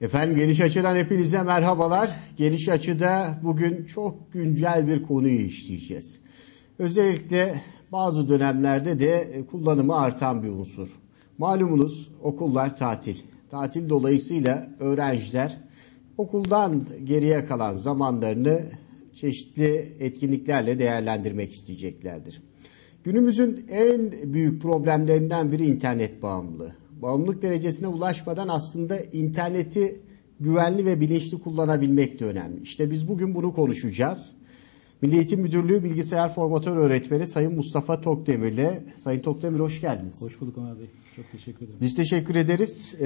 Efendim Geniş Açı'dan hepinize merhabalar. Geniş Açı'da bugün çok güncel bir konuyu işleyeceğiz. Özellikle bazı dönemlerde de kullanımı artan bir unsur. Malumunuz okullar tatil. Tatil dolayısıyla öğrenciler okuldan geriye kalan zamanlarını çeşitli etkinliklerle değerlendirmek isteyeceklerdir. Günümüzün en büyük problemlerinden biri internet bağımlılığı. Bağımlılık derecesine ulaşmadan aslında interneti güvenli ve bilinçli kullanabilmek de önemli. İşte biz bugün bunu konuşacağız. Milli Eğitim Müdürlüğü Bilgisayar Formatör Öğretmeni Sayın Mustafa Tokdemir'le. Sayın Tokdemir hoş geldiniz. Hoş bulduk Ömer Bey. Çok teşekkür ederim. Biz teşekkür ederiz.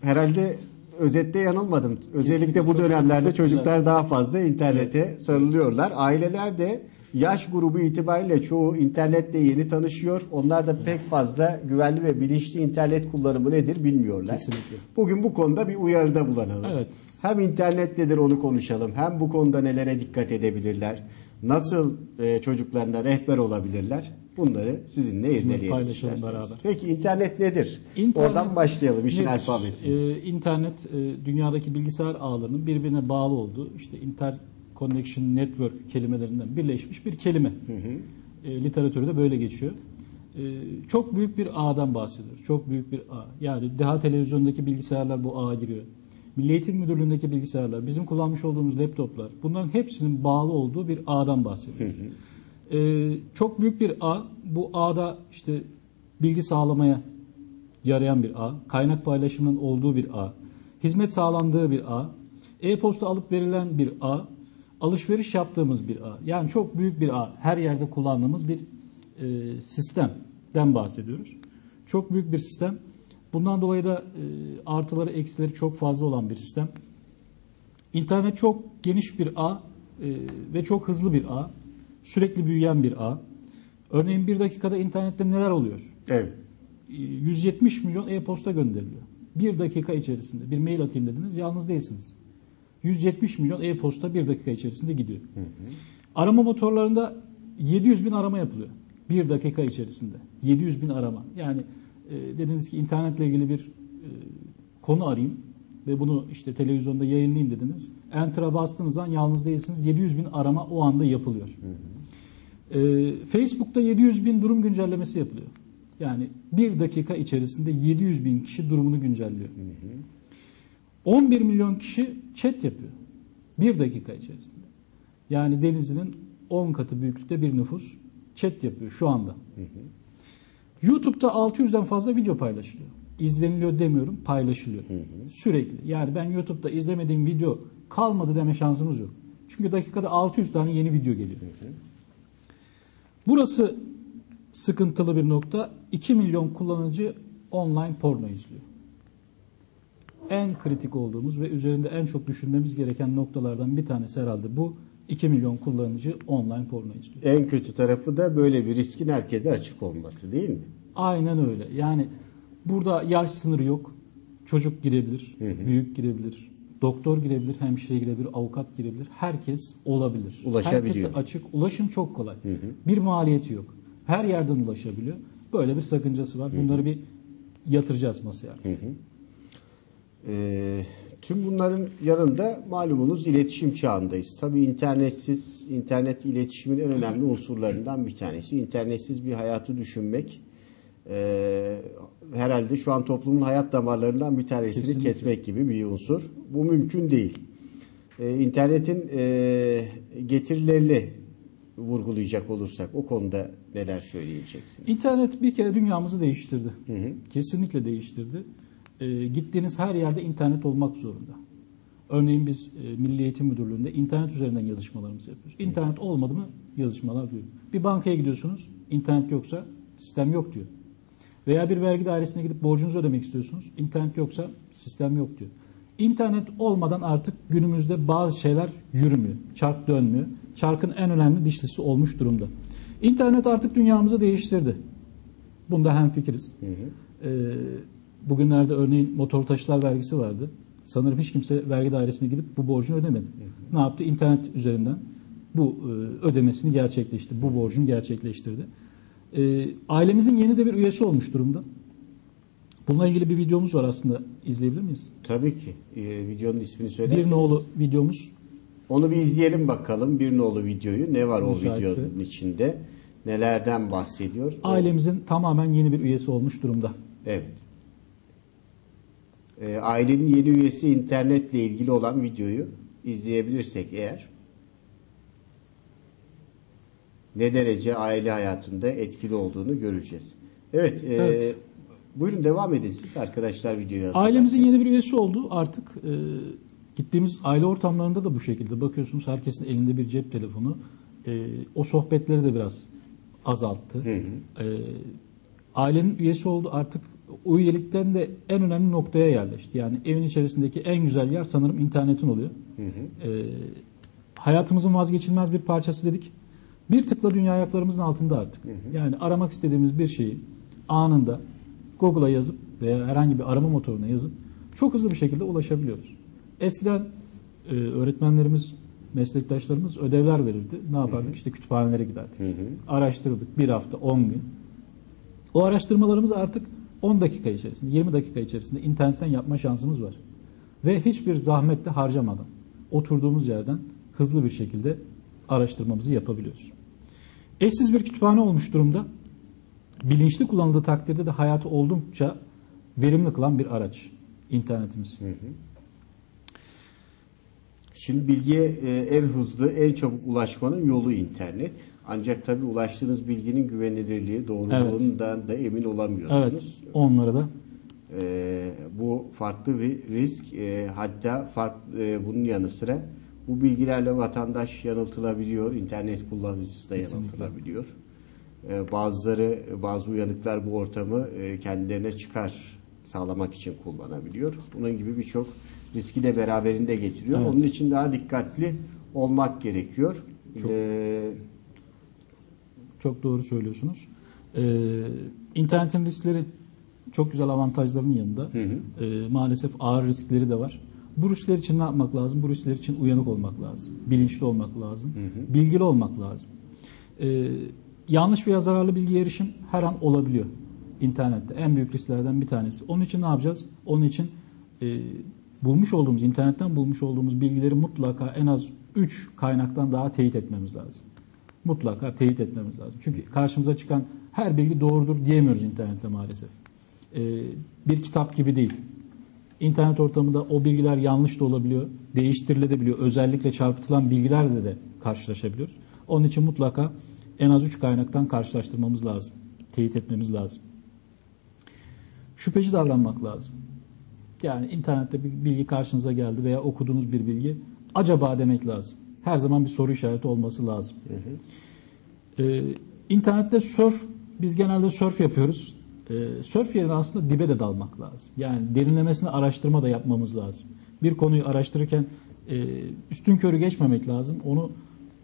Herhalde özette yanılmadım. Özellikle Kesinlikle bu dönemlerde çok çocuklar güzel. daha fazla internete sarılıyorlar. Aileler de yaş grubu itibariyle çoğu internetle yeni tanışıyor. Onlar da pek fazla güvenli ve bilinçli internet kullanımı nedir bilmiyorlar. Kesinlikle. Bugün bu konuda bir uyarıda bulunalım. Evet. Hem internet nedir onu konuşalım. Hem bu konuda nelere dikkat edebilirler. Nasıl çocuklarına rehber olabilirler. Bunları sizinle irdeleyelim paylaşalım isterseniz. beraber. Peki internet nedir? İnternet Oradan başlayalım işin nedir? alfabesi. İnternet dünyadaki bilgisayar ağlarının birbirine bağlı olduğu işte interconnection network kelimelerinden birleşmiş bir kelime. Literatürde böyle geçiyor. Çok büyük bir ağdan bahsediyoruz. Çok büyük bir ağ. Yani daha televizyondaki bilgisayarlar bu ağa giriyor. Milli Eğitim Müdürlüğü'ndeki bilgisayarlar, bizim kullanmış olduğumuz laptoplar, bunların hepsinin bağlı olduğu bir ağdan bahsediyoruz. Çok büyük bir ağ. Bu ağda işte bilgi sağlamaya yarayan bir ağ, kaynak paylaşımının olduğu bir ağ, hizmet sağlandığı bir ağ, e-posta alıp verilen bir ağ, alışveriş yaptığımız bir ağ. Yani çok büyük bir ağ. Her yerde kullandığımız bir sistemden bahsediyoruz. Çok büyük bir sistem. Bundan dolayı da artıları eksileri çok fazla olan bir sistem. İnternet çok geniş bir ağ ve çok hızlı bir ağ. Sürekli büyüyen bir ağ. Örneğin bir dakikada internette neler oluyor? Evet. 170 milyon e-posta gönderiliyor. Bir dakika içerisinde bir mail atayım dediniz, yalnız değilsiniz. 170 milyon e-posta bir dakika içerisinde gidiyor. Arama motorlarında 700 bin arama yapılıyor. Bir dakika içerisinde. 700 bin arama. Yani dediniz ki internetle ilgili bir konu arayayım ve bunu işte televizyonda yayınlayayım dediniz. Enter'a bastığınız an yalnız değilsiniz. 700 bin arama o anda yapılıyor. Facebook'ta 700 bin durum güncellemesi yapılıyor. Yani bir dakika içerisinde 700 bin kişi durumunu güncelliyor. 11 milyon kişi chat yapıyor. Bir dakika içerisinde. Yani Denizli'nin 10 katı büyüklükte bir nüfus chat yapıyor şu anda. YouTube'da 600'den fazla video paylaşılıyor. İzleniliyor demiyorum, paylaşılıyor. Sürekli. Yani ben YouTube'da izlemediğim video kalmadı deme şansımız yok. Çünkü dakikada 600 tane yeni video geliyor. Burası sıkıntılı bir nokta. 2 milyon kullanıcı online porno izliyor. En kritik olduğumuz ve üzerinde en çok düşünmemiz gereken noktalardan bir tanesi herhalde bu. 2 milyon kullanıcı online porno izliyor. En kötü tarafı da böyle bir riskin herkese açık olması değil mi? Aynen öyle. Yani burada yaş sınırı yok. Çocuk girebilir, büyük girebilir, doktor girebilir, hemşire girebilir, avukat girebilir. Herkes olabilir. Ulaşabiliyor. Herkese açık. Ulaşım çok kolay. Bir maliyeti yok. Her yerden ulaşabiliyor. Böyle bir sakıncası var. Bunları bir yatıracağız masaya artık. Tüm bunların yanında malumunuz iletişim çağındayız. Tabii internet iletişimin en önemli unsurlarından bir tanesi. İnternetsiz bir hayatı düşünmek herhalde şu an toplumun hayat damarlarından bir tanesini Kesinlikle kesmek gibi bir unsur. Bu mümkün değil. İnternetin getirilerini vurgulayacak olursak o konuda neler söyleyeceksiniz? İnternet bir kere dünyamızı değiştirdi. Kesinlikle değiştirdi. Gittiğiniz her yerde internet olmak zorunda. Örneğin biz Milli Eğitim Müdürlüğü'nde internet üzerinden yazışmalarımızı yapıyoruz. İnternet olmadı mı yazışmalar diyor. Bir bankaya gidiyorsunuz, internet yoksa sistem yok diyor. Veya bir vergi dairesine gidip borcunuzu ödemek istiyorsunuz, internet yoksa sistem yok diyor. İnternet olmadan artık günümüzde bazı şeyler yürümüyor. Çark dönmüyor. Çarkın en önemli dişlisi olmuş durumda. İnternet artık dünyamızı değiştirdi. Bunda hemfikiriz. Bugünlerde örneğin motor taşıtlar vergisi vardı. Sanırım hiç kimse vergi dairesine gidip bu borcunu ödemedi. Ne yaptı? İnternet üzerinden bu ödemesini gerçekleştirdi. Bu borcunu gerçekleştirdi. Ailemizin yeni de bir üyesi olmuş durumda. Bununla ilgili bir videomuz var aslında. İzleyebilir miyiz? Tabii ki. Videonun ismini söylerseniz. Bir nolu videomuz. Onu bir izleyelim bakalım. Bir nolu videoyu. Ne var Müsaitse. o videonun içinde? Nelerden bahsediyor? Ailemizin tamamen yeni bir üyesi olmuş durumda. Evet. Ailenin yeni üyesi internetle ilgili olan videoyu izleyebilirsek eğer ne derece aile hayatında etkili olduğunu göreceğiz. Evet. Evet. Buyurun devam edin siz arkadaşlar videoyu hazırlarken. Ailemizin yeni bir üyesi oldu. Artık gittiğimiz aile ortamlarında da bu şekilde. Bakıyorsunuz herkesin elinde bir cep telefonu. O sohbetleri de biraz azalttı. Ailenin üyesi oldu, artık o üyelikten de en önemli noktaya yerleşti. Yani evin içerisindeki en güzel yer sanırım internetin oluyor. Hayatımızın vazgeçilmez bir parçası dedik. Bir tıkla dünya ayaklarımızın altında artık. Yani aramak istediğimiz bir şeyi anında Google'a yazıp veya herhangi bir arama motoruna yazıp çok hızlı bir şekilde ulaşabiliyoruz. Eskiden öğretmenlerimiz, meslektaşlarımız ödevler verirdi. Ne yapardık? İşte kütüphanelere giderdik. Araştırırdık 1 hafta, 10 gün. O araştırmalarımızı artık 10 dakika içerisinde, 20 dakika içerisinde internetten yapma şansımız var. Ve hiçbir zahmet de harcamadan oturduğumuz yerden hızlı bir şekilde araştırmamızı yapabiliyoruz. Eşsiz bir kütüphane olmuş durumda. Bilinçli kullanıldığı takdirde de hayatı oldukça verimli kılan bir araç internetimiz. Şimdi bilgiye en hızlı, en çabuk ulaşmanın yolu internet. Ancak tabii ulaştığınız bilginin güvenilirliği, doğruluğundan da emin olamıyorsunuz. Evet, onlara da. Bu farklı bir risk. Hatta bunun yanı sıra bu bilgilerle vatandaş yanıltılabiliyor, internet kullanıcısı da yanıltılabiliyor. Bazı uyanıklar bu ortamı kendilerine çıkar sağlamak için kullanabiliyor. Bunun gibi birçok riski de beraberinde getiriyor. Evet. Onun için daha dikkatli olmak gerekiyor. Çok doğru söylüyorsunuz. İnternetin riskleri çok güzel avantajlarının yanında maalesef ağır riskleri de var. Bu riskler için ne yapmak lazım? Bu riskler için uyanık olmak lazım. Bilinçli olmak lazım. Bilgili olmak lazım. Yanlış veya zararlı bilgiye erişim her an olabiliyor internette. En büyük risklerden bir tanesi. Onun için ne yapacağız? Onun için internetten bulmuş olduğumuz bilgileri mutlaka en az 3 kaynaktan daha teyit etmemiz lazım. Mutlaka teyit etmemiz lazım. Çünkü karşımıza çıkan her bilgi doğrudur diyemiyoruz internette maalesef. Bir kitap gibi değil. İnternet ortamında o bilgiler yanlış da olabiliyor, değiştirilebiliyor. Özellikle çarpıtılan bilgilerle de karşılaşabiliyoruz. Onun için mutlaka en az 3 kaynaktan karşılaştırmamız lazım. Teyit etmemiz lazım. Şüpheci davranmak lazım. Yani internette bir bilgi karşınıza geldi veya okuduğunuz bir bilgi, acaba demek lazım. Her zaman bir soru işareti olması lazım. İnternette biz genelde surf yapıyoruz. Surf yerine aslında dibe de dalmak lazım. Yani derinlemesine araştırma da yapmamız lazım. Bir konuyu araştırırken üstünkörü geçmemek lazım. Onu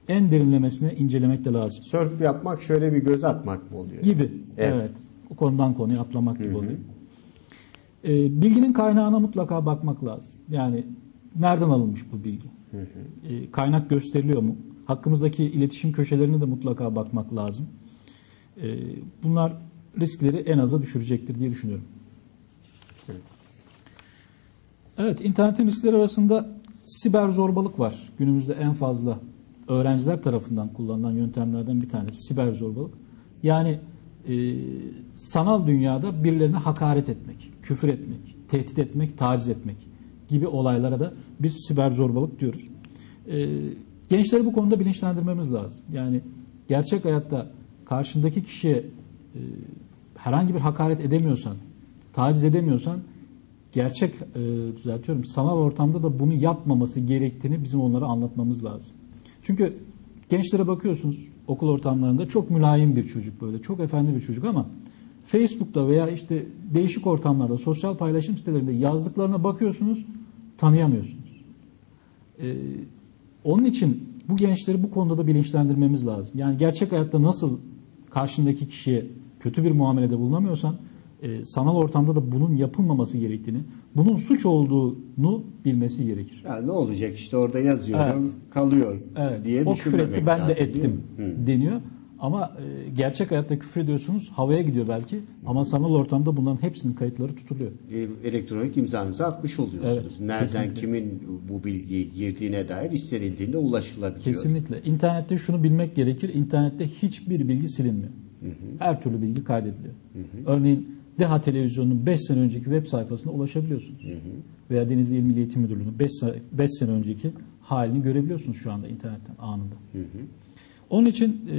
en derinlemesine incelemek de lazım. Surf yapmak şöyle bir göz atmak mı oluyor? Gibi. Evet. O konudan konuya atlamak gibi oluyor. Bilginin kaynağına mutlaka bakmak lazım. Yani nereden alınmış bu bilgi? Kaynak gösteriliyor mu? Hakkımızdaki iletişim köşelerine de mutlaka bakmak lazım. Bunlar riskleri en aza düşürecektir diye düşünüyorum. Evet, internetin riskleri arasında siber zorbalık var. Günümüzde en fazla öğrenciler tarafından kullanılan yöntemlerden bir tanesi siber zorbalık. Yani sanal dünyada birilerine hakaret etmek, küfür etmek, tehdit etmek, taciz etmek gibi olaylara da biz siber zorbalık diyoruz. Gençleri bu konuda bilinçlendirmemiz lazım. Yani gerçek hayatta karşındaki kişiye herhangi bir hakaret edemiyorsan, taciz edemiyorsan sanal ortamda da bunu yapmaması gerektiğini bizim onlara anlatmamız lazım. Çünkü gençlere bakıyorsunuz okul ortamlarında çok mülayim bir çocuk, böyle çok efendi bir çocuk ama Facebook'ta veya işte değişik ortamlarda, sosyal paylaşım sitelerinde yazdıklarına bakıyorsunuz, tanıyamıyorsunuz. Onun için bu gençleri bu konuda da bilinçlendirmemiz lazım. Yani gerçek hayatta nasıl karşındaki kişiye kötü bir muamelede bulunamıyorsan, sanal ortamda da bunun yapılmaması gerektiğini, bunun suç olduğunu bilmesi gerekir. Yani ne olacak işte orada yazıyorum, kalıyor diye o küfür düşünmemek etti, ben de lazım, ettim deniyor. Ama gerçek hayatta küfür ediyorsunuz, havaya gidiyor belki ama sanal ortamda bunların hepsinin kayıtları tutuluyor. Elektronik imzanızı atmış oluyorsunuz. Evet, Nereden kesinlikle. Kimin bu bilgiyi girdiğine dair istenildiğinde ulaşılabiliyor. Kesinlikle. İnternette şunu bilmek gerekir. İnternette hiçbir bilgi silinmiyor. Her türlü bilgi kaydediliyor. Örneğin DEHA Televizyonu'nun 5 sene önceki web sayfasına ulaşabiliyorsunuz. Veya Denizli İl Milli Eğitim Müdürlüğü'nün 5 sene önceki halini görebiliyorsunuz şu anda internetten anında. Onun için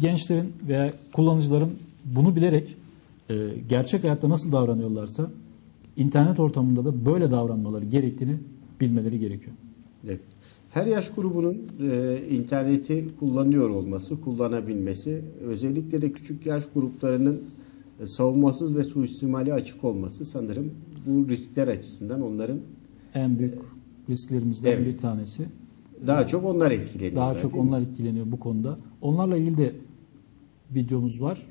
gençlerin veya kullanıcıların bunu bilerek gerçek hayatta nasıl davranıyorlarsa internet ortamında da böyle davranmaları gerektiğini bilmeleri gerekiyor. Evet. Her yaş grubunun interneti kullanıyor olması, kullanabilmesi, özellikle de küçük yaş gruplarının savunmasız ve suistimali açık olması sanırım bu riskler açısından onların En büyük risklerimizden evet, bir tanesi. daha çok onlar etkileniyor. Daha çok onlar etkileniyor bu konuda. Onlarla ilgili de videomuz var.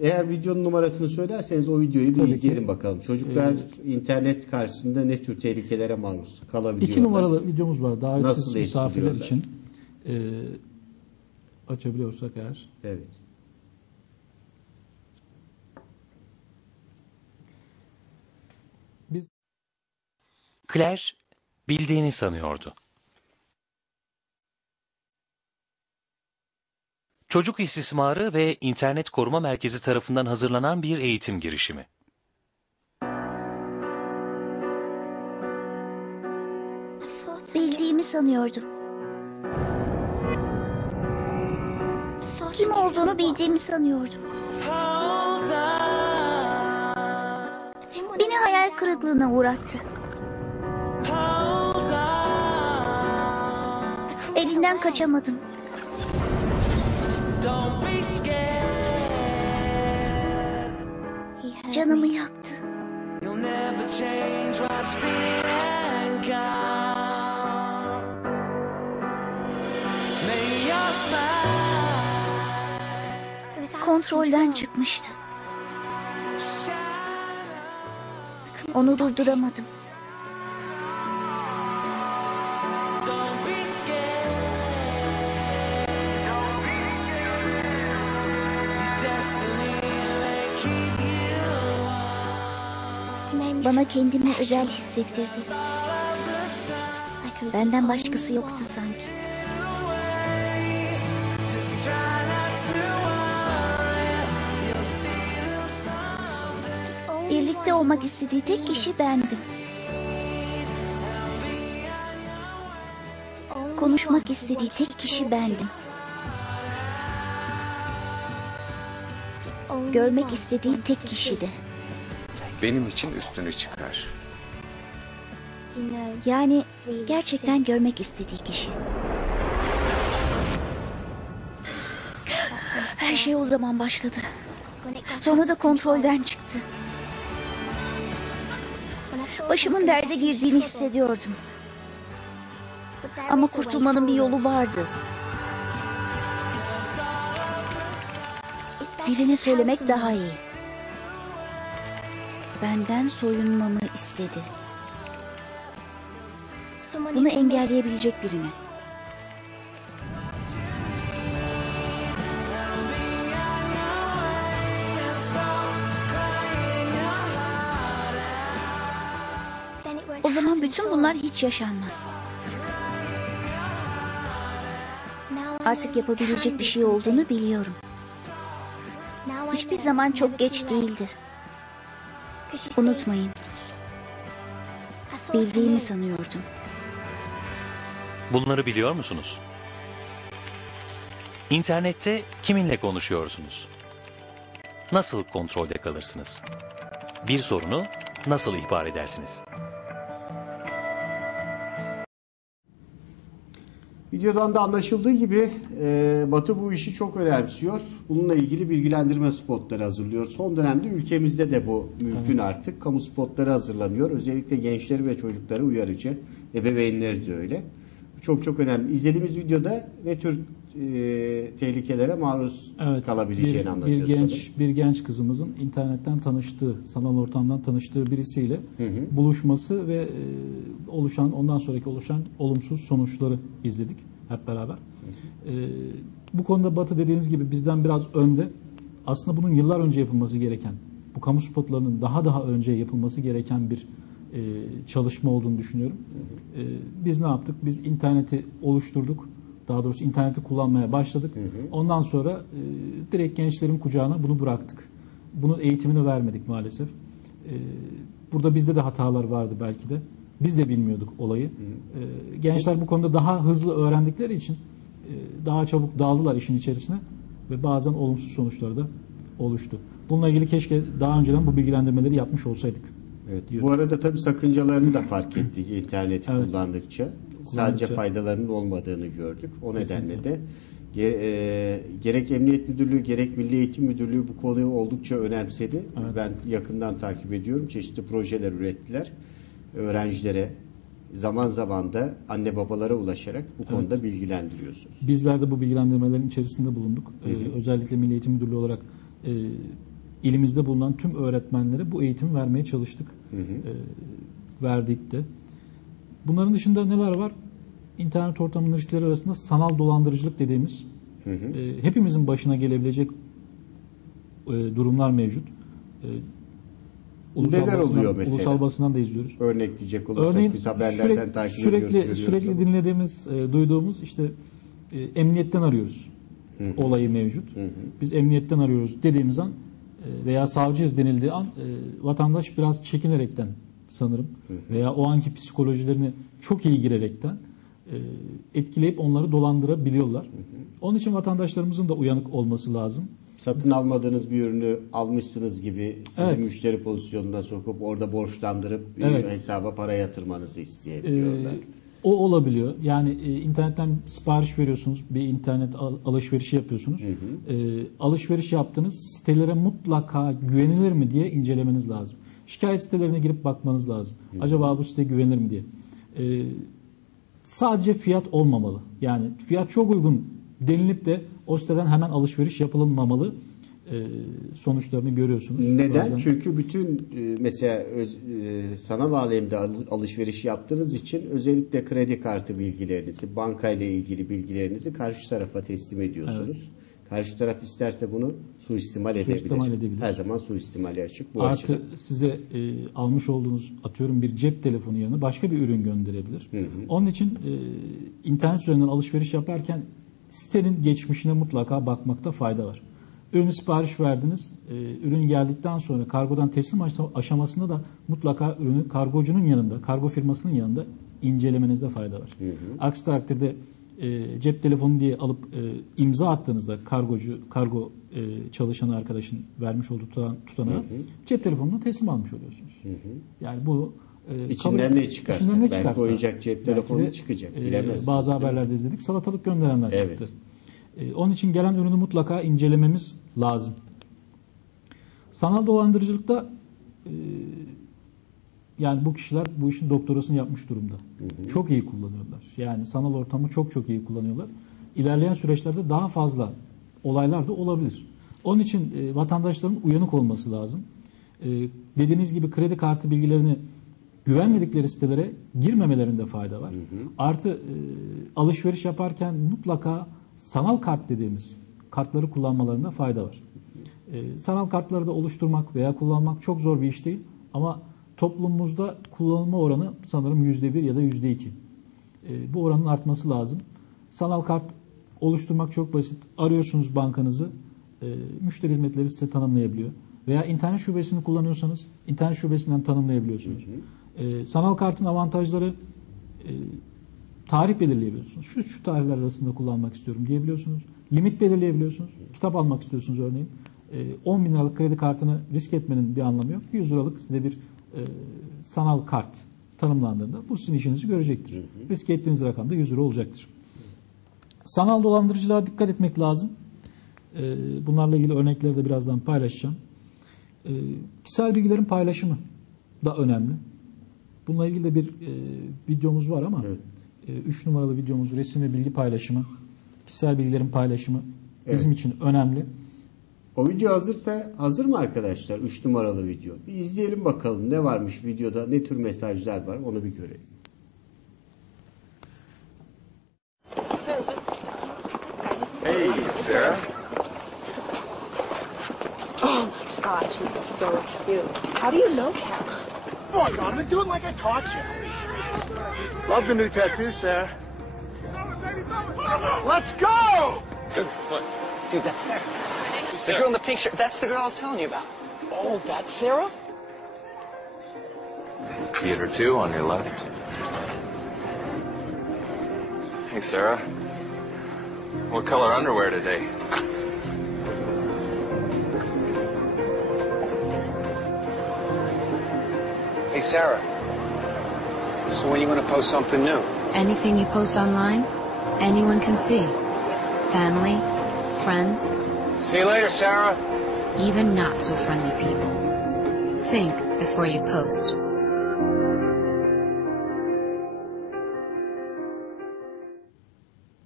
Eğer videonun numarasını söylerseniz o videoyu bir Tabii ki. izleyelim bakalım. Çocuklar internet karşısında ne tür tehlikelere maruz kalabiliyorlar? 2 numaralı videomuz var. Davetsiz Nasıl misafirler etkiliyorlar? için açabiliyorsak eğer. Evet. Biz Claire bildiğini sanıyordu. Çocuk istismarı ve İnternet Koruma Merkezi tarafından hazırlanan bir eğitim girişimi. Bildiğimi sanıyordum. Kim olduğunu bildiğimi sanıyordum. Beni hayal kırıklığına uğrattı. Elinden kaçamadım. Canımı yaktı. Kontrolden çıkmıştı. Onu durduramadım. Bana kendimi özel hissettirdi. Benden başkası yoktu sanki. Birlikte olmak istediği tek kişi bendim. Konuşmak istediği tek kişi bendim. Görmek istediği tek kişi de. Benim için üstünü çıkar. Yani gerçekten görmek istediği kişi. Her şey o zaman başladı. Sonra da kontrolden çıktı. Başımın derde girdiğini hissediyordum. Ama kurtulmanın bir yolu vardı. Birine söylemek daha iyi. Benden soyunmamı istedi. Bunu engelleyebilecek birine. O zaman bütün bunlar hiç yaşanmaz. Artık yapabilecek bir şey olduğunu biliyorum. Hiçbir zaman çok geç değildir. Unutmayın. Bildiğimi sanıyordum. Bunları biliyor musunuz? İnternette kiminle konuşuyorsunuz? Nasıl kontrolde kalırsınız? Bir sorunu nasıl ihbar edersiniz? Videodan da anlaşıldığı gibi Batı bu işi çok önemsiyor. Bununla ilgili bilgilendirme spotları hazırlıyor. Son dönemde ülkemizde de bu mümkün artık. Kamu spotları hazırlanıyor. Özellikle gençleri ve çocukları uyarıcı. Ebeveynleri de öyle. Bu çok çok önemli. İzlediğimiz videoda ne tür tehlikelere maruz kalabileceğini anlatıyor. Bir genç kızımızın internetten tanıştığı, sanal ortamdan tanıştığı birisiyle buluşması ve ondan sonraki oluşan olumsuz sonuçları izledik hep beraber. Bu konuda Batı dediğiniz gibi bizden biraz önde. Aslında bunun yıllar önce yapılması gereken, bu kamu spotlarının daha önce yapılması gereken bir çalışma olduğunu düşünüyorum. Biz ne yaptık? Biz interneti oluşturduk. Daha doğrusu interneti kullanmaya başladık. Ondan sonra direkt gençlerin kucağına bunu bıraktık. Bunun eğitimini vermedik maalesef. Burada bizde de hatalar vardı belki de. Biz de bilmiyorduk olayı. Gençler bu konuda daha hızlı öğrendikleri için daha çabuk dağıldılar işin içerisine ve bazen olumsuz sonuçları da oluştu. Bununla ilgili keşke daha önceden bu bilgilendirmeleri yapmış olsaydık. Evet. diyorum. Bu arada tabii sakıncalarını da fark ettik interneti kullandıkça. Sadece faydalarının olmadığını gördük. O nedenle de gerek Emniyet Müdürlüğü gerek Milli Eğitim Müdürlüğü bu konuyu oldukça önemsedi. Evet. Ben yakından takip ediyorum. Çeşitli projeler ürettiler. Öğrencilere zaman zaman da anne babalara ulaşarak bu konuda bilgilendiriyorsunuz. Bizler de bu bilgilendirmelerin içerisinde bulunduk. Özellikle Milli Eğitim Müdürlüğü olarak ilimizde bulunan tüm öğretmenlere bu eğitimi vermeye çalıştık. Verdik de. Bunların dışında neler var? İnternet ortamının riskleri arasında sanal dolandırıcılık dediğimiz hepimizin başına gelebilecek durumlar mevcut. Neler oluyor mesela? Ulusal basından da izliyoruz. Örnek diyecek olursak Örneğin biz haberlerden takip ediyoruz. Sürekli dinlediğimiz, duyduğumuz işte emniyetten arıyoruz. Olayı mevcut. Biz emniyetten arıyoruz dediğimiz an veya savcıyız denildiği an vatandaş biraz çekinerekten sanırım veya o anki psikolojilerini çok iyi girerekten etkileyip onları dolandırabiliyorlar. Onun için vatandaşlarımızın da uyanık olması lazım. Satın almadığınız bir ürünü almışsınız gibi sizi müşteri pozisyonuna sokup orada borçlandırıp hesaba para yatırmanızı isteyebiliyorlar. O olabiliyor. Yani internetten sipariş veriyorsunuz, bir internet alışverişi yapıyorsunuz. Alışveriş yaptığınız sitelere mutlaka güvenilir mi diye incelemeniz lazım. Şikayet sitelerine girip bakmanız lazım. Acaba bu site güvenilir mi diye. Sadece fiyat olmamalı. Yani fiyat çok uygun denilip de o siteden hemen alışveriş yapılmamalı. Sonuçlarını görüyorsunuz. Neden? Bazen. Çünkü bütün mesela sanal alemde alışveriş yaptığınız için özellikle kredi kartı bilgilerinizi, bankayla ilgili bilgilerinizi karşı tarafa teslim ediyorsunuz. Karşı taraf isterse bunu suistimal edebilir. Her zaman suistimale açık. Bu Artı açıdan. size almış olduğunuz atıyorum bir cep telefonu yerine başka bir ürün gönderebilir. Onun için internet üzerinden alışveriş yaparken sitenin geçmişine mutlaka bakmakta fayda var. Ürünü sipariş verdiniz. Ürün geldikten sonra kargodan teslim aşamasında da mutlaka ürünü kargocunun yanında, kargo firmasının yanında incelemenizde fayda var. Aksi takdirde cep telefonu diye alıp imza attığınızda kargo çalışan arkadaşın vermiş olduğu tutanağı cep telefonunu teslim almış oluyorsunuz. Yani bu İçinden ne çıkarsa. İçinden ne belki çıkarsa, oyuncak cep telefonu belki de, çıkacak. Bilemezsiniz. Bazı haberlerde izledik. Salatalık gönderenler çıktı. Onun için gelen ürünü mutlaka incelememiz lazım. Sanal dolandırıcılıkta yani bu kişiler bu işin doktorasını yapmış durumda. Çok iyi kullanıyorlar. Yani sanal ortamı çok iyi kullanıyorlar. İlerleyen süreçlerde daha fazla olaylar da olabilir. Onun için vatandaşların uyanık olması lazım. Dediğiniz gibi kredi kartı bilgilerini güvenmedikleri sitelere girmemelerinde fayda var. Artı alışveriş yaparken mutlaka sanal kart dediğimiz kartları kullanmalarında fayda var. Sanal kartları da oluşturmak veya kullanmak çok zor bir iş değil. Ama toplumumuzda kullanılma oranı sanırım %1 ya da %2. Bu oranın artması lazım. Sanal kart oluşturmak çok basit. Arıyorsunuz bankanızı, müşteri hizmetleri size tanımlayabiliyor. Veya internet şubesini kullanıyorsanız internet şubesinden tanımlayabiliyorsunuz. Sanal kartın avantajları tarih belirleyebiliyorsunuz. Şu tarihler arasında kullanmak istiyorum diyebiliyorsunuz. Limit belirleyebiliyorsunuz. Kitap almak istiyorsunuz örneğin. 10 bin liralık kredi kartını risk etmenin bir anlamı yok. 100 liralık size bir sanal kart tanımlandığında bu sizin işinizi görecektir. Risk ettiğiniz rakam da 100 lira olacaktır. Sanal dolandırıcılığa dikkat etmek lazım. Bunlarla ilgili örnekleri de birazdan paylaşacağım. Kişisel bilgilerin paylaşımı da önemli. Bununla ilgili de bir videomuz var ama 3 numaralı videomuz resim ve bilgi paylaşımı, kişisel bilgilerin paylaşımı bizim için önemli. O video hazır mı arkadaşlar? 3 numaralı video. Bir izleyelim bakalım ne varmış videoda, ne tür mesajlar var onu bir görelim. Hey, so cute. How do you know Cal? Come on, Donovan, do it like I taught you. Love the new tattoo, Sarah. Let's go! Dude, that's Sarah. The girl in the pink shirt. That's the girl I was telling you about. Oh, that's Sarah? Theater 2 on your left. Hey, Sarah. What color underwear today? Hey, Sarah. So when you want to post something new? Anything you post online, anyone can see. Family, friends, See you later, Sarah. even not so friendly people. Think before you post.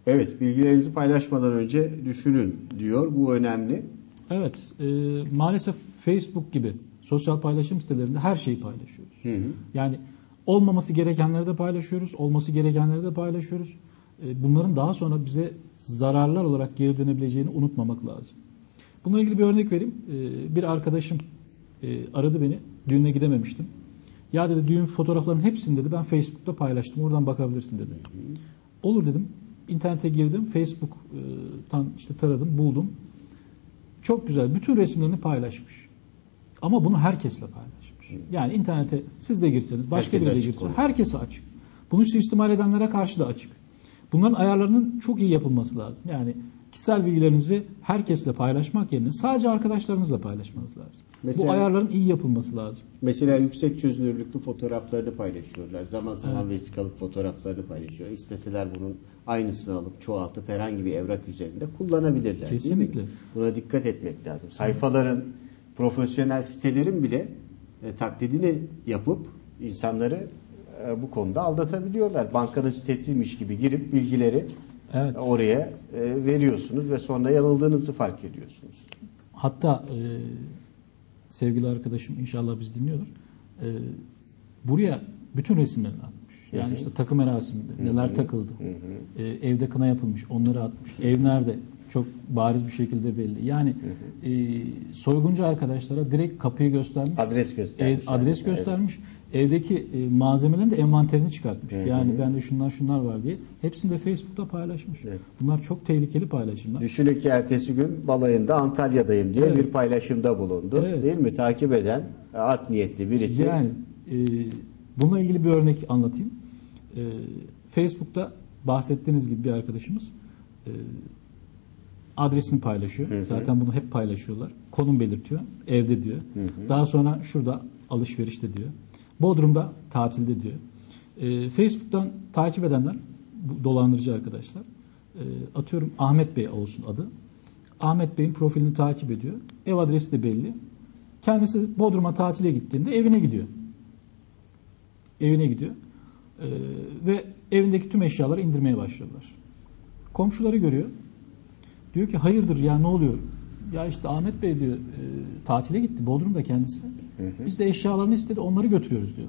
Evet, bilgilerinizi paylaşmadan önce düşünün diyor. Bu önemli. Evet, maalesef Facebook gibi sosyal paylaşım sitelerinde her şeyi paylaşıyoruz. Yani olmaması gerekenleri de paylaşıyoruz, olması gerekenleri de paylaşıyoruz. Bunların daha sonra bize zararlar olarak geri dönebileceğini unutmamak lazım. Bununla ilgili bir örnek vereyim. Bir arkadaşım aradı beni, düğüne gidememiştim. Ya dedi düğün fotoğraflarının hepsini dedi ben Facebook'ta paylaştım, oradan bakabilirsin dedi. Olur dedim. İnternete girdim, Facebook'tan işte taradım, buldum. Çok güzel, bütün resimlerini paylaşmış. Ama bunu herkesle paylaşmış. Yani internete siz de girseniz, başka Herkese biri de açık girse, konu. herkese açık. Bunu suistimal edenlere karşı da açık. Bunların ayarlarının çok iyi yapılması lazım. Yani kişisel bilgilerinizi herkesle paylaşmak yerine sadece arkadaşlarınızla paylaşmanız lazım. Mesela- Bu ayarların iyi yapılması lazım. Mesela yüksek çözünürlüklü fotoğraflarını paylaşıyorlar. Zaman zaman vesikalık fotoğraflarını paylaşıyor. İsteseler bunun aynısını alıp çoğaltıp herhangi bir evrak üzerinde kullanabilirler. değil mi? Kesinlikle. Buna dikkat etmek lazım. Sayfaların, profesyonel sitelerin bile taklidini yapıp insanları bu konuda aldatabiliyorlar. Bankanın sitesiymiş gibi girip bilgileri Evet. oraya veriyorsunuz ve sonra yanıldığınızı fark ediyorsunuz. Hatta sevgili arkadaşım inşallah biz dinliyordur. Buraya bütün resimlerini atmış. Yani işte takım merasiminde neler takıldı. Evde kına yapılmış, onları atmış. Ev nerede? Çok bariz bir şekilde belli. Yani soyguncu arkadaşlara direkt kapıyı göstermiş. Adres göstermiş. Adres yani. göstermiş. Evdeki malzemelerin de envanterini çıkartmış. Yani bende şunlar var diye. Hepsini de Facebook'ta paylaşmış. Evet. Bunlar çok tehlikeli paylaşımlar. Düşünün ki ertesi gün balayında Antalya'dayım diye Evet. bir paylaşımda bulundu. Evet. Değil mi? Takip eden art niyetli birisi. Yani bununla ilgili bir örnek anlatayım. Facebook'ta bahsettiğiniz gibi bir arkadaşımız adresini paylaşıyor. Zaten bunu hep paylaşıyorlar. Konum belirtiyor. Evde diyor. Daha sonra şurada alışverişte diyor. Bodrum'da tatilde diyor. Facebook'tan takip edenler bu dolandırıcı arkadaşlar. Atıyorum Ahmet Bey olsun adı. Ahmet Bey'in profilini takip ediyor. Ev adresi de belli. Kendisi Bodrum'a tatile gittiğinde evine gidiyor. Evine gidiyor. Ve evindeki tüm eşyaları indirmeye başlıyorlar. Komşuları görüyor. Diyor ki hayırdır ya ne oluyor? Ya işte Ahmet Bey diyor tatile gitti Bodrum'da kendisi. Biz de eşyalarını istedi onları götürüyoruz diyor.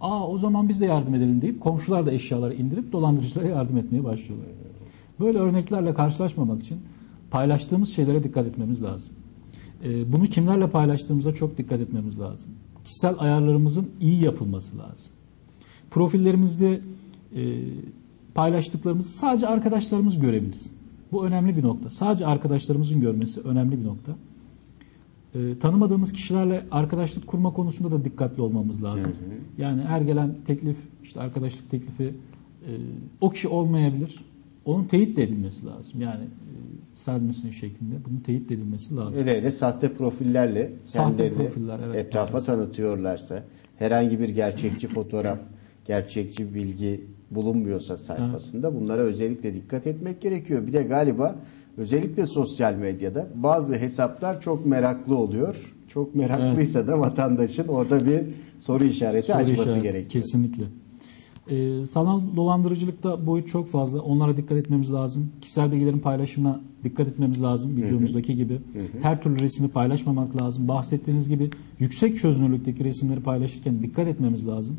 O zaman biz de yardım edelim deyip komşular da eşyaları indirip dolandırıcılara yardım etmeye başlıyorlar. Böyle örneklerle karşılaşmamak için paylaştığımız şeylere dikkat etmemiz lazım. Bunu kimlerle paylaştığımıza çok dikkat etmemiz lazım. Kişisel ayarlarımızın iyi yapılması lazım. Profillerimizde paylaştıklarımızı sadece arkadaşlarımız görebilsin. Bu önemli bir nokta. Sadece arkadaşlarımızın görmesi önemli bir nokta. Tanımadığımız kişilerle arkadaşlık kurma konusunda da dikkatli olmamız lazım. Yani her gelen teklif, işte arkadaşlık teklifi o kişi olmayabilir. Onun teyit de edilmesi lazım. Yani sen misin şeklinde bunun teyit de edilmesi lazım. Öyle sahte profillerle kendilerini profiller, evet, etrafa maalesef. tanıtıyorlarsa, herhangi bir gerçekçi fotoğraf, gerçekçi bilgi bulunmuyorsa sayfasında bunlara özellikle dikkat etmek gerekiyor. Bir de galiba özellikle sosyal medyada bazı hesaplar çok meraklı oluyor. Çok meraklıysa da vatandaşın orada bir soru işareti açması gerekiyor. Kesinlikle. Sanal dolandırıcılıkta boyut çok fazla. Onlara dikkat etmemiz lazım. Kişisel bilgilerin paylaşımına dikkat etmemiz lazım. Videomuzdaki gibi. Her türlü resmi paylaşmamak lazım. Bahsettiğiniz gibi yüksek çözünürlükteki resimleri paylaşırken dikkat etmemiz lazım.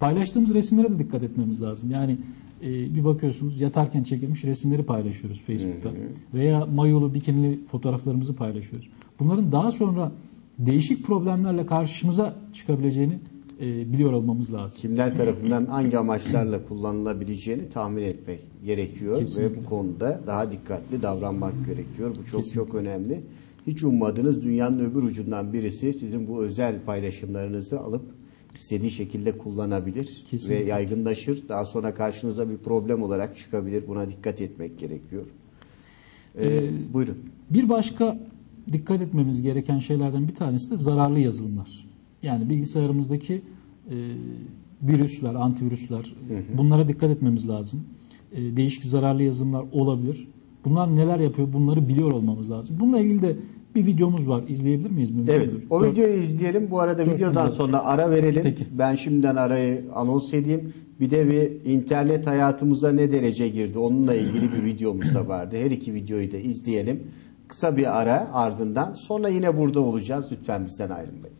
Paylaştığımız resimlere de dikkat etmemiz lazım. Yani bir bakıyorsunuz yatarken çekilmiş resimleri paylaşıyoruz Facebook'ta. Veya mayolu, bikinili fotoğraflarımızı paylaşıyoruz. Bunların daha sonra değişik problemlerle karşımıza çıkabileceğini biliyor olmamız lazım. Kimler tarafından hangi amaçlarla kullanılabileceğini tahmin etmek gerekiyor. Kesinlikle. Ve bu konuda daha dikkatli davranmak gerekiyor. Bu çok Kesinlikle. çok önemli. Hiç ummadığınız dünyanın öbür ucundan birisi sizin bu özel paylaşımlarınızı alıp istediği şekilde kullanabilir. Kesinlikle. Ve yaygınlaşır. Daha sonra karşınıza bir problem olarak çıkabilir. Buna dikkat etmek gerekiyor. Buyurun. Bir başka dikkat etmemiz gereken şeylerden bir tanesi de zararlı yazılımlar. Yani bilgisayarımızdaki virüsler, antivirüsler, bunlara dikkat etmemiz lazım. Değişik zararlı yazılımlar olabilir. Bunlar neler yapıyor, bunları biliyor olmamız lazım. Bununla ilgili de bir videomuz var. İzleyebilir miyiz? Mümkün Evet, müdür? o videoyu izleyelim. Bu arada videodan sonra ara verelim. Peki. Ben şimdiden arayı anons edeyim. Bir de bir internet hayatımıza ne derece girdi onunla ilgili bir videomuz da vardı. Her iki videoyu da izleyelim. Kısa bir ara ardından sonra yine burada olacağız. Lütfen bizden ayrılmayın.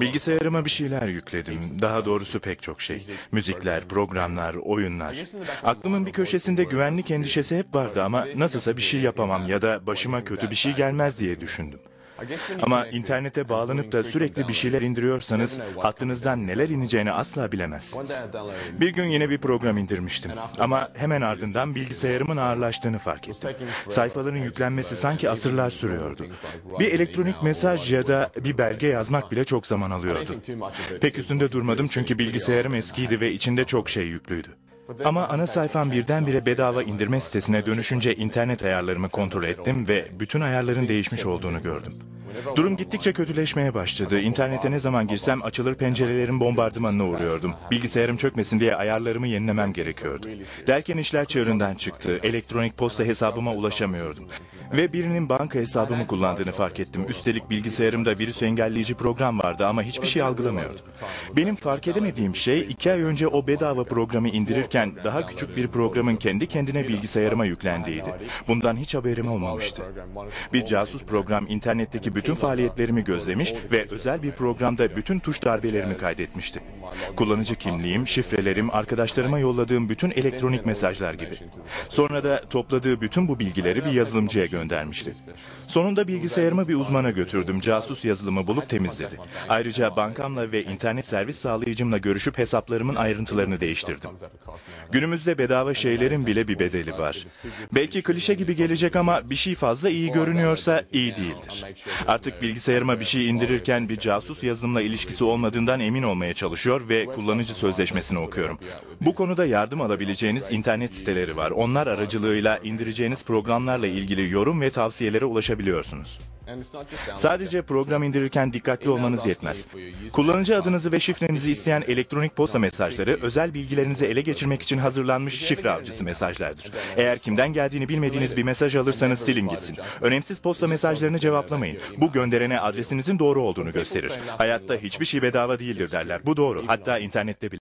Bilgisayarıma bir şeyler yükledim. Daha doğrusu pek çok şey. Müzikler, programlar, oyunlar. Aklımın bir köşesinde güvenlik endişesi hep vardı ama nasılsa bir şey yapamam ya da başıma kötü bir şey gelmez diye düşündüm. Ama internete bağlanıp da sürekli bir şeyler indiriyorsanız hattınızdan neler ineceğini asla bilemezsiniz. Bir gün yine bir program indirmiştim ama hemen ardından bilgisayarımın ağırlaştığını fark ettim. Sayfaların yüklenmesi sanki asırlar sürüyordu. Bir elektronik mesaj ya da bir belge yazmak bile çok zaman alıyordu. Pek üstünde durmadım çünkü bilgisayarım eskiydi ve içinde çok şey yüklüydü. Ama ana sayfam birdenbire bedava indirme sitesine dönüşünce internet ayarlarımı kontrol ettim ve bütün ayarların değişmiş olduğunu gördüm. Durum gittikçe kötüleşmeye başladı. İnternete ne zaman girsem açılır pencerelerin bombardımanına uğruyordum. Bilgisayarım çökmesin diye ayarlarımı yenilemem gerekiyordu. Derken işler çığırından çıktı. Elektronik posta hesabıma ulaşamıyordum. Ve birinin banka hesabımı kullandığını fark ettim. Üstelik bilgisayarımda virüs engelleyici program vardı ama hiçbir şey algılamıyordu. Benim fark edemediğim şey 2 ay önce o bedava programı indirirken daha küçük bir programın kendi kendine bilgisayarıma yüklendiğiydi. Bundan hiç haberim olmamıştı. Bir casus program internetteki bütün faaliyetlerimi gözlemiş ve özel bir programda bütün tuş darbelerimi kaydetmişti. Kullanıcı kimliğim, şifrelerim, arkadaşlarıma yolladığım bütün elektronik mesajlar gibi. Sonra da topladığı bütün bu bilgileri bir yazılımcıya göndermişti. Sonunda bilgisayarımı bir uzmana götürdüm. Casus yazılımı bulup temizledi. Ayrıca bankamla ve internet servis sağlayıcımla görüşüp hesaplarımın ayrıntılarını değiştirdim. Günümüzde bedava şeylerin bile bir bedeli var. Belki klişe gibi gelecek ama bir şey fazla iyi görünüyorsa iyi değildir. Artık bilgisayarıma bir şey indirirken bir casus yazılımla ilişkisi olmadığından emin olmaya çalışıyor ve kullanıcı sözleşmesini okuyorum. Bu konuda yardım alabileceğiniz internet siteleri var. Onlar aracılığıyla indireceğiniz programlarla ilgili yorum ve tavsiyelere ulaşabiliyorsunuz. Sadece program indirirken dikkatli olmanız yetmez. Kullanıcı adınızı ve şifrenizi isteyen elektronik posta mesajları özel bilgilerinizi ele geçirmek için hazırlanmış şifre avcısı mesajlardır. Eğer kimden geldiğini bilmediğiniz bir mesaj alırsanız silin gitsin. Önemsiz posta mesajlarını cevaplamayın. Bu gönderene adresinizin doğru olduğunu gösterir. Hayatta hiçbir şey bedava değildir derler. Bu doğru. Hatta internette bile.